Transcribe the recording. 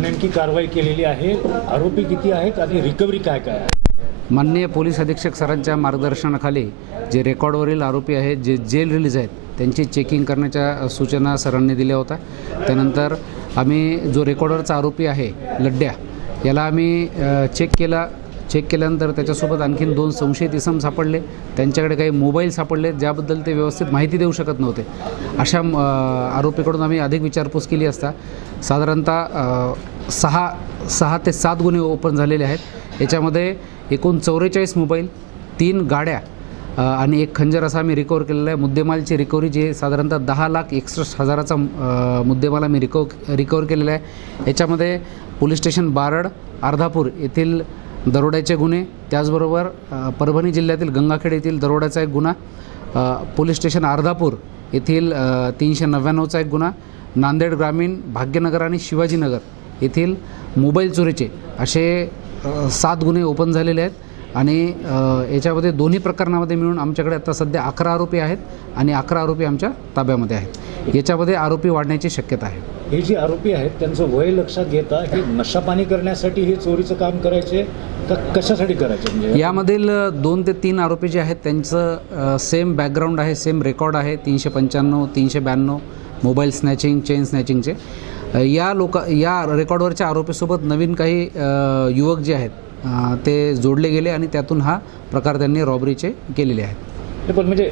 नेमकी कारवाई केलेली आहे. आरोपी किती आहेत आणि रिकव्हरी काय काय आहे? माननीय पोलीस अधीक्षक सरांच्या मार्गदर्शनाखाली जे रेकॉर्डवरील आरोपी आहेत जे जेल रिलीज आहेत त्यांची चेकिंग करण्याच्या सूचना सरांनी दिल्या होत्या. त्यानंतर आम्ही जो रेकॉर्डरचा आरोपी आहे लड्ड्या याला आम्ही चेक केला. चेक केल्यानंतर त्याच्यासोबत आणखीन दोन संशयित इसम सापडले. त्यांच्याकडे काही मोबाईल सापडले ज्याबद्दल ते व्यवस्थित माहिती देऊ शकत नव्हते. अशा आरोपीकडून आम्ही अधिक विचारपूस केली असता साधारणतः सहा सहा ते सात गुन्हे ओपन झालेले आहेत. याच्यामध्ये एकूण चौवेचाळीस मोबाईल तीन गाड्या आणि एक खंजर असा आम्ही रिकवर केलेला आहे. मुद्देमालची रिकव्हरी जी साधारणतः दहा लाख एकसष्ट हजाराचा मुद्देमाल आम्ही रिकव रिकवर केलेला आहे. याच्यामध्ये पोलीस स्टेशन बारड अर्धापूर येथील दरोड्याचे गुन्हे त्याचबरोबर परभणी जिल्ह्यातील गंगाखेड येथील दरोड्याचा एक गुन्हा पोलीस स्टेशन अर्धापूर येथील तीनशे नव्याण्णवचा एक गुन्हा नांदेड ग्रामीण भाग्यनगर आणि शिवाजीनगर येथील मोबाईल चोरीचे असे सात गुन्हे ओपन झालेले आहेत. आणि याच्यामध्ये दोन्ही प्रकरणामध्ये मिळून आमच्याकडे आता सध्या अकरा आरोपी आहेत आणि अकरा आरोपी आमच्या ताब्यामध्ये आहेत. याच्यामध्ये आरोपी वाढण्याची शक्यता आहे. हे जे आरोपी आहेत त्यांचं वय लक्षात घेता हे नशापाणी करण्यासाठी हे चोरीचं काम करायचे का कशासाठी करायचे? म्हणजे यामधील दोन ते तीन आरोपी जे आहेत त्यांचं सेम बॅकग्राऊंड आहे सेम रेकॉर्ड आहे तीनशे पंच्याण्णव तीनशे ब्याण्णव मोबाईल स्नॅचिंग चेन स्नॅचिंगचे या लोक या रेकॉर्डवरच्या आरोपीसोबत नवीन काही युवक जे आहेत ते जोडले गेले आणि त्यातून हा प्रकार त्यांनी रॉबरीचे केलेले आहेत. म्हणजे